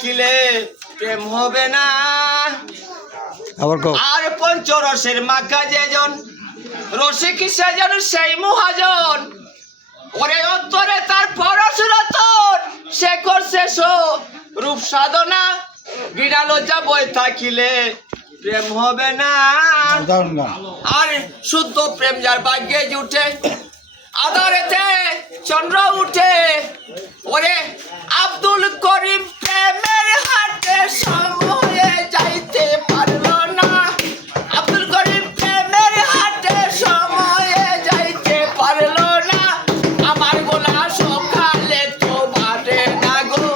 কিলে প্রেম হবে না আবার কও আর পঞ্চরসের মাখা যেজন রসিক সেজন সেই মহাজন ওরে অন্তরে তার পরশুরতন সে করছে রূপ সাধনা বিনা লজ্জা বই থাকিলে প্রেম হবে না আর শুদ্ধ প্রেম যার ভাগ্যে জুটে আধারেতে চন্দ্র উঠে ওরে আব্দুল করিম প্রেমের হাটে সময়ে যাইতে পারলো না আব্দুল করিম প্রেমের হাটে সময়ে যাইতে পারলো না আমার গোলা সকালে তো বাটে না গো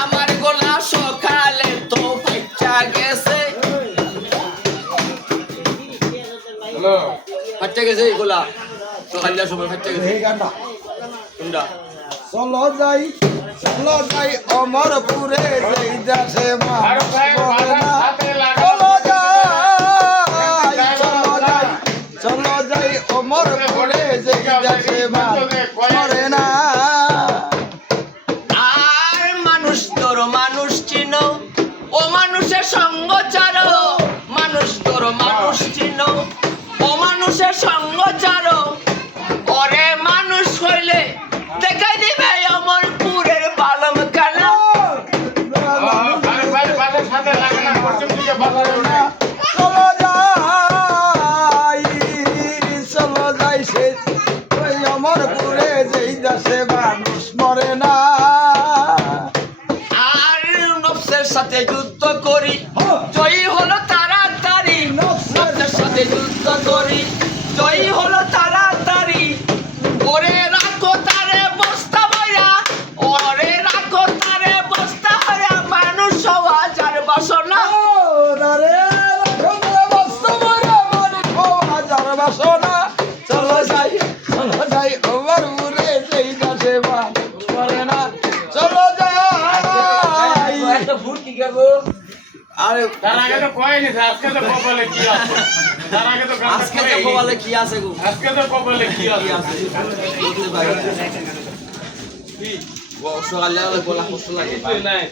আমার গোলা সকালে তো ফাইটা গেছে ফাইটা গেছে এই গোলা সকালের সময় ফাইটা গেছে এই গানটা কোনটা চলো যাই অমরপুরে যেই দেশে চলো যাই অমরপুরে যেই দেশে মরে না আর মানুষ তোর মানুষ চিনো ও মানুষের সঙ্গ চারো মানুষ তোর মানুষ চিনো ও মানুষের সঙ্গ চারো ওরে মানুষ হইলে দেখাই দিবে অমরপুরের বালম কানা চলো যাই সে অমরপুরে যেই দেশে মানুষ মরে না আর নফসের সাথে যুদ্ধ করি জয়ী হলো তাড়াতাড়ি নফসের সাথে যুদ্ধ করি জয়ী হলো তাড়াতাড়ি ওরে রাখো তারে বস্তা ভরা ওরে রাখো তারে বস্তা ভরা মানুষ হওয়া যার বাসনা চলো যাই অমরপুরে যেই দেশে মানুষ মরে না চলো যাই আরে তার আগে তো কয়নি আজকে তো কপালে কি আছে তার আগে তো গানটা আজকে তো বলে কি আছে গো আজকে তো কপালে কি আছে কি সকালে গোলা কষ্ট লাগে নাই